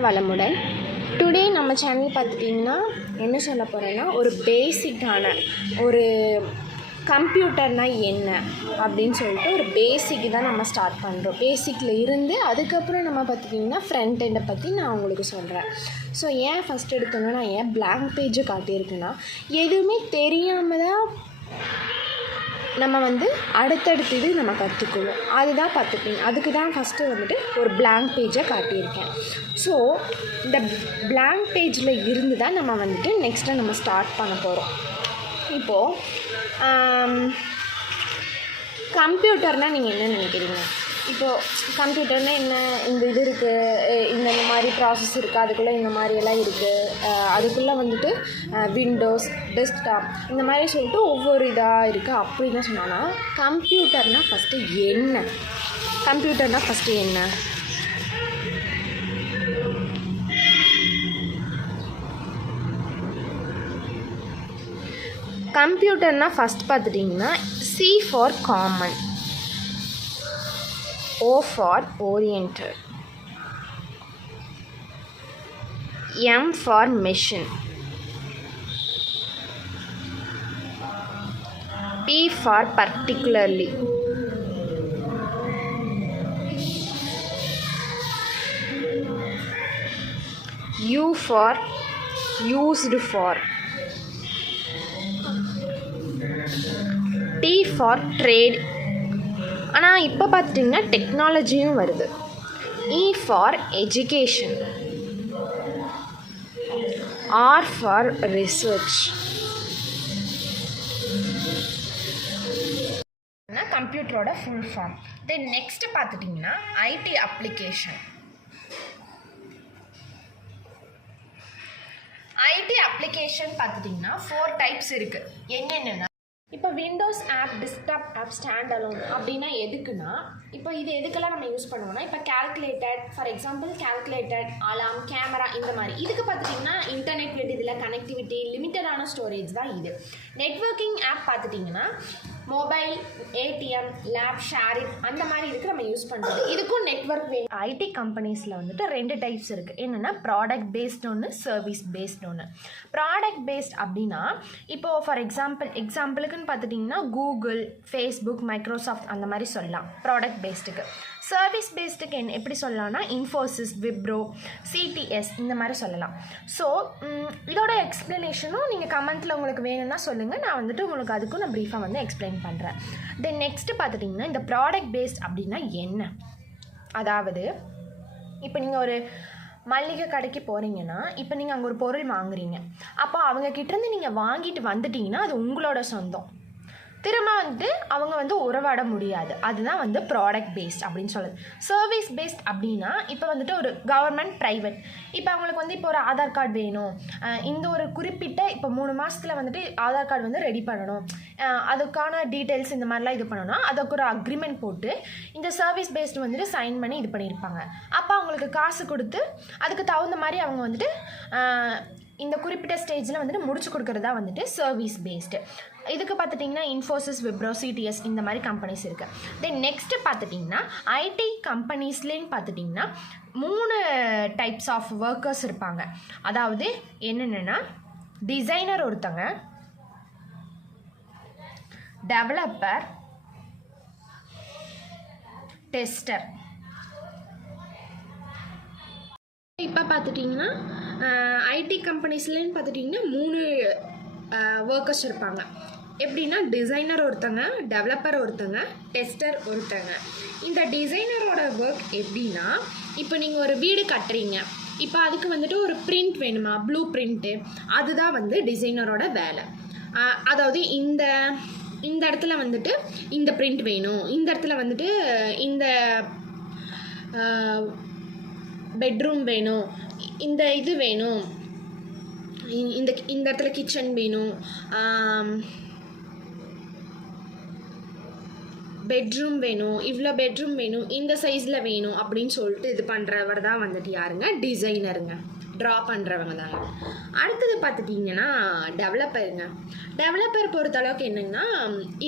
வளமுடன். டுடே நம்ம சேனல் பார்த்துட்டிங்கன்னா என்ன சொல்ல போகிறேன்னா, ஒரு பேசிக்கான ஒரு கம்ப்யூட்டர்னால் என்ன அப்படின்னு சொல்லிட்டு ஒரு பேசிக்கு தான் நம்ம ஸ்டார்ட் பண்ணுறோம். பேசிக்கில் இருந்து அதுக்கப்புறம் நம்ம பார்த்துட்டிங்கன்னா ஃப்ரண்ட் எண்டை பற்றி நான் உங்களுக்கு சொல்கிறேன். ஸோ ஏன் ஃபஸ்ட் எடுத்தோன்னா நான் ஏன் பிளாங்க் பேஜை காட்டியிருக்கேன்னா, எதுவுமே தெரியாமல் தான் நம்ம அடுத்தடுத்து இது நம்ம கற்றுக்குவோம். அதுதான் பார்த்துப்பீங்க. அதுக்கு தான் ஃபஸ்ட்டு ஒரு பிளாங்க் பேஜை காட்டியிருக்கேன். ஸோ இந்த பிளாங்க் பேஜில் இருந்து தான் நம்ம நெக்ஸ்ட்டாக நம்ம ஸ்டார்ட் பண்ண போகிறோம். இப்போது கம்ப்யூட்டர்னால் நீங்கள் என்ன நினைக்கிறீங்க? இப்போது கம்ப்யூட்டர்னால் என்ன, இந்த இது இருக்குது, இந்த மாதிரி ப்ராசஸ் இருக்குது, அதுக்குள்ளே இந்த மாதிரியெல்லாம் இருக்குது, அதுக்குள்ளே விண்டோஸ், டெஸ்க்டாப் இந்த மாதிரி சொல்லிட்டு ஒவ்வொரு இதாக இருக்குது அப்படின்னு சொன்னான்னா, கம்ப்யூட்டர்னால் ஃபஸ்ட்டு என்ன? கம்ப்யூட்டர்னால் ஃபஸ்ட்டு என்ன? கம்ப்யூட்டர்னால் ஃபஸ்ட் பார்த்துட்டிங்கன்னா C for common, O for oriented, M for machine, P for particularly, U for used for, T for trade. ஆனால் இப்போ பார்த்துட்டிங்கன்னா டெக்னாலஜியும் வருது. E for education, R for research. கம்ப்யூட்டரோட ஃபுல் ஃபார்ம். தென் நெக்ஸ்ட் பார்த்துட்டிங்கன்னா IT application. IT application பார்த்துட்டிங்கன்னா 4 types இருக்குது. என்னென்னா, இப்போ Windows app, desktop app, stand alone அப்படின்னா எதுக்குன்னா, இப்போ இது எதுக்கெல்லாம் நம்ம யூஸ் பண்ணுவோம்னா, இப்போ calculator, for example calculator, alarm, camera இந்த மாதிரி. இதுக்கு பார்த்துட்டிங்கன்னா இன்டர்நெட் இதில் கனெக்டிவிட்டி, லிமிட்டடான ஸ்டோரேஜ் தான் இது. நெட்வொர்க்கிங் ஆப் பார்த்துட்டிங்கன்னா மொபைல், ஏடிஎம், லேப், ஷேரிட் அந்த மாதிரி இதுக்கு நம்ம யூஸ் பண்ணுறது. இதுக்கும் நெட்வொர்க் வேணும். ஐடி கம்பெனிஸில் 2 டைப்ஸ் இருக்குது. என்னென்னா ப்ராடக்ட் பேஸ்ட் ஒன்று, சர்வீஸ் பேஸ்ட் ஒன்று. ப்ராடக்ட் பேஸ்ட் அப்படின்னா இப்போது ஃபார் எக்ஸாம்பிளுக்குன்னு பார்த்துட்டிங்கன்னா கூகுள், ஃபேஸ்புக், மைக்ரோசாஃப்ட் அந்த மாதிரி சொல்லலாம் ப்ராடக்ட் பேஸ்ட்டுக்கு. சர்வீஸ் பேஸ்ட்டுக்கு எப்படி சொல்லலாம்னா இன்ஃபோசிஸ், விப்ரோ, சிடிஎஸ் இந்த மாதிரி சொல்லலாம். ஸோ இதோட எக்ஸ்ப்ளனேஷனும் நீங்கள் கமெண்ட்டில் உங்களுக்கு வேணும்னா சொல்லுங்கள். நான் உங்களுக்கு அதுக்கும் நான் ப்ரீஃபாக எக்ஸ்பிளைன் பண்ணுறேன். தென் நெக்ஸ்ட்டு பார்த்துட்டிங்கன்னா இந்த ப்ராடக்ட் பேஸ்ட் அப்படின்னா என்ன? அதாவது இப்போ நீங்கள் ஒரு மளிகை கடைக்கு போகிறீங்கன்னா, இப்போ நீங்கள் அங்கே ஒரு பொருள் வாங்குறீங்க. அப்போ அவங்கக்கிட்டேருந்து நீங்கள் வாங்கிட்டு வந்துட்டிங்கன்னா அது உங்களோட சொந்தம். திரும்ப அவங்க உறவாட முடியாது. அதுதான் ப்ராடக்ட் பேஸ்ட் அப்படின்னு சொல்லுது. சர்வீஸ் பேஸ்ட் அப்படின்னா இப்போ ஒரு கவர்மெண்ட், ப்ரைவேட், இப்போ அவங்களுக்கு இப்போ ஒரு ஆதார் கார்டு வேணும், இந்த ஒரு குறிப்பிட்ட இப்போ 3 மாதத்தில் ஆதார் கார்டு ரெடி பண்ணணும், அதுக்கான டீட்டெயில்ஸ் இந்த மாதிரிலாம் இது பண்ணணும்னா அதுக்கு ஒரு அக்ரிமெண்ட் போட்டு இந்த சர்வீஸ் பேஸ்ட் சைன் பண்ணி இது பண்ணியிருப்பாங்க. அப்போ அவங்களுக்கு காசு கொடுத்து அதுக்கு தகுந்த மாதிரி அவங்க இந்த குறிப்பிட்ட ஸ்டேஜில் முடிச்சு கொடுக்குறது தான் சர்வீஸ் பேஸ்டு. இதுக்கு பார்த்துட்டிங்கன்னா இன்ஃபோசிஸ், விப்ரோ, சிடிஎஸ் இந்த மாதிரி கம்பெனிஸ் இருக்குது. தென் நெக்ஸ்ட்டு பார்த்துட்டிங்கன்னா ஐடி கம்பெனிஸ்லேன்னு பார்த்துட்டிங்கன்னா 3 டைப்ஸ் ஆஃப் ஒர்க்கர்ஸ் இருப்பாங்க. அதாவது என்னென்னா டிசைனர் ஒருத்தங்க, டெவலப்பர், டெஸ்டர். இப்போ பார்த்துட்டிங்கன்னா ஐடி கம்பெனிஸ்லேன்னு பார்த்துட்டிங்கன்னா 3 ஒர்க்கர்ஸ் இருப்பாங்க. எப்படின்னா டிசைனர் ஒருத்தங்க, டெவலப்பர் ஒருத்தங்க, டெஸ்டர் ஒருத்தங்க. இந்த டிசைனரோட ஒர்க் எப்படின்னா, இப்போ நீங்கள் ஒரு வீடு கட்டுறீங்க, இப்போ அதுக்கு ஒரு பிரிண்ட் வேணுமா, ப்ளூ பிரிண்ட்டு, அதுதான் டிசைனரோட வேலை. அதாவது இந்த இடத்துல இந்த பிரிண்ட் வேணும், இந்த இடத்துல இந்த பெட்ரூம் வேணும், இந்த இது வேணும், இந்த இடத்துல கிச்சன் வேணும், பெட்ரூம் வேணும், இவ்வளோ பெட்ரூம் வேணும், இந்த சைஸில் வேணும் அப்படின்னு சொல்லிட்டு இது பண்ணுறவர் தான் யாருங்க? டிசைனருங்க. ட்ரா பண்ணுறவங்க தாங்க. அடுத்தது பார்த்துட்டிங்கன்னா டெவலப்பருங்க. டெவலப்பர் பொறுத்தளவுக்கு என்னங்கன்னா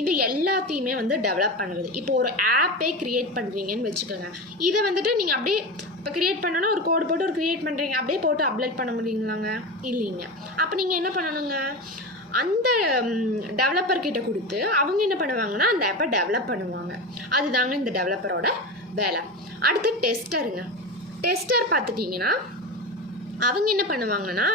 இது எல்லாத்தையுமே வந்து டெவலப் பண்ணுறது. இப்போ ஒரு ஆப்பே க்ரியேட் பண்ணுறீங்கன்னு வச்சுக்கோங்க. இதை வந்துட்டு நீங்கள் அப்படியே இப்போ க்ரியேட் பண்ணோன்னா ஒரு கோடு போட்டு ஒரு க்ரியேட் பண்ணுறீங்க, அப்படியே போட்டு அப்லோட் பண்ண முடியுங்களாங்க? இல்லைங்க. அப்போ நீங்கள் என்ன பண்ணணுங்க, அந்த டெவலப்பர்கிட்ட கொடுத்து அவங்க என்ன பண்ணுவாங்கன்னா அந்த ஆப்பை டெவலப் பண்ணுவாங்க. அதுதாங்க இந்த டெவலப்பரோட வேலை. அடுத்து டெஸ்டருங்க. டெஸ்டர் பார்த்துட்டிங்கன்னா அவங்க என்ன பண்ணுவாங்கன்னா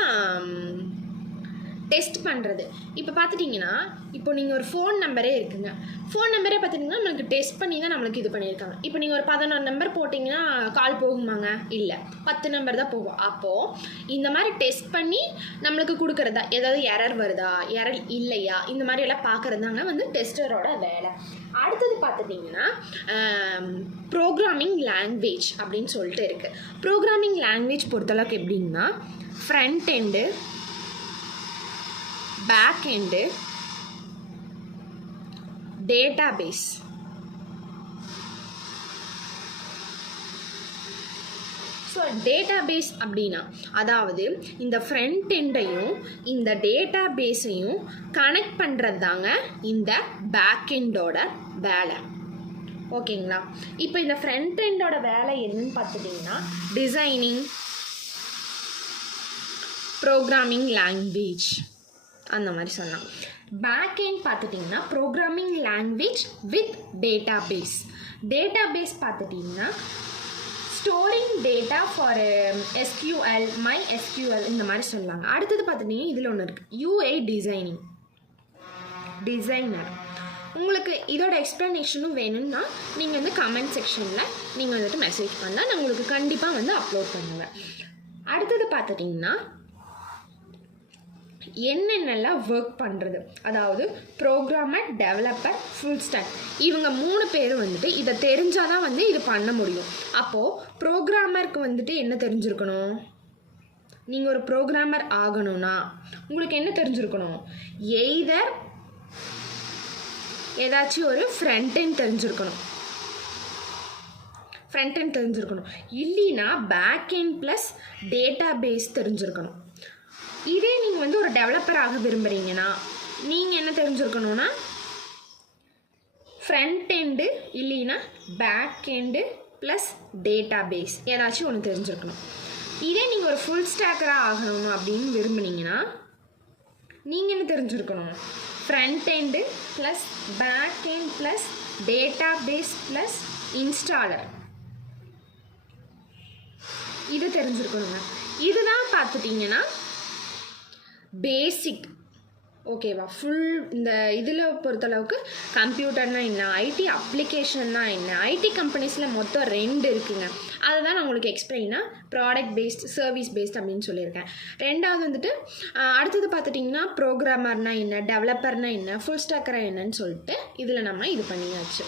டெஸ்ட் பண்ணுறது. இப்போ பார்த்துட்டிங்கன்னா இப்போ நீங்கள் ஒரு ஃபோன் நம்பரே இருக்குங்க. ஃபோன் நம்பரே பார்த்துட்டிங்கன்னா நம்மளுக்கு டெஸ்ட் பண்ணி தான் நம்மளுக்கு இது பண்ணியிருக்காங்க. இப்போ நீங்கள் ஒரு 11 நம்பர் போட்டிங்கன்னா கால் போகுமாங்க? இல்லை, 10 நம்பர் தான் போகும். அப்போது இந்த மாதிரி டெஸ்ட் பண்ணி நம்மளுக்கு கொடுக்குறதா, ஏதாவது எரர் வருதா, எரர் இல்லையா, இந்த மாதிரி எல்லாம் பார்க்குறதாங்க வந்து டெஸ்டரோட வேலை. அடுத்தது பார்த்துட்டிங்கன்னா ப்ரோக்ராமிங் லாங்குவேஜ் அப்படின்னு சொல்லிட்டு இருக்குது. ப்ரோக்ராமிங் லாங்குவேஜ் பொறுத்தளவுக்கு எப்படின்னா front end, back end, database. So database அப்படின்னா அதாவது இந்த ஃப்ரண்ட் எண்டையும் இந்த டேட்டாபேஸையும் கனெக்ட் பண்ணுறது தாங்க இந்த பேக் எண்டோட வேலை. ஓகேங்களா? இப்போ இந்த ஃப்ரண்ட் எண்டோட வேலை என்னன்னு பார்த்துட்டிங்கன்னா டிசைனிங், ப்ரோக்ராமிங் லாங்குவேஜ் அந்த மாதிரி சொன்னான். பேக் எண்ட் பார்த்துட்டிங்கன்னா programming language with database. Database பார்த்துட்டிங்கன்னா storing data for SQL, MySQL இந்த மாதிரி சொல்லலாங்க. அடுத்தது பார்த்துட்டிங்கன்னா இதில் ஒன்று இருக்குது, UI டிசைனர். உங்களுக்கு இதோட எக்ஸ்ப்ளனேஷனும் வேணும்னா நீங்கள் வந்து கமெண்ட் செக்ஷனில் நீங்கள் வந்துட்டு மெசேஜ் பண்ணால் நான் உங்களுக்கு கண்டிப்பாக வந்து அப்லோட் பண்ணுவேன். அடுத்தது பார்த்துட்டிங்கன்னா என்னென்னலாம் ஒர்க் பண்ணுறது, அதாவது ப்ரோக்ராமர், டெவலப்பர், ஃபுல் ஸ்டாக், இவங்க 3 பேரும் வந்துட்டு இதை தெரிஞ்சால் தான் வந்து இது பண்ண முடியும். அப்போது ப்ரோக்ராமருக்கு வந்துட்டு என்ன தெரிஞ்சிருக்கணும், நீங்கள் ஒரு ப்ரோக்ராமர் ஆகணும்னா உங்களுக்கு என்ன தெரிஞ்சிருக்கணும், எய்தர் ஏதாச்சும் ஒரு ஃப்ரண்ட் எண்ட் தெரிஞ்சிருக்கணும், இல்லைன்னா பேக் எண்ட் ப்ளஸ் டேட்டாபேஸ் தெரிஞ்சிருக்கணும். இதே நீங்கள் வந்து ஒரு டெவலப்பர் ஆக விரும்புகிறீங்கன்னா நீங்கள் என்ன தெரிஞ்சிருக்கணும்னா ஃப்ரண்ட் எண்டு இல்லைன்னா பேக் எண்டு ப்ளஸ் டேட்டாபேஸ் ஏதாச்சும் ஒன்று தெரிஞ்சிருக்கணும். இதே நீங்கள் ஒரு ஃபுல் ஸ்டாக்கராக ஆகணும் அப்படின்னு விரும்புனீங்கன்னா நீங்கள் என்ன தெரிஞ்சிருக்கணும், front end plus back end plus database plus installer, இது தெரிஞ்சிருக்கணுங்க. இதுதான் பார்த்துட்டிங்கன்னா பேசிக். ஓகேவா? ஃபுல் இந்த இதில் பொறுத்தளவுக்கு கம்ப்யூட்டர்னால் என்ன, ஐடி அப்ளிகேஷன்னா என்ன, ஐடி கம்பெனிஸில் மொத்தம் 2 இருக்குங்க. அதை தான் நான் உங்களுக்கு எக்ஸ்பிளைனாக ப்ராடக்ட் பேஸ்ட், சர்வீஸ் பேஸ்ட் அப்படின்னு சொல்லியிருக்கேன். ரெண்டாவது வந்துட்டு அடுத்தது பார்த்துட்டிங்கன்னா ப்ரோக்ராமர்னால் என்ன, டெவலப்பர்னால் என்ன, ஃபுல் ஸ்டாக்கராக என்னன்னு சொல்லிட்டு இதில் நம்ம இது பண்ணியாச்சு.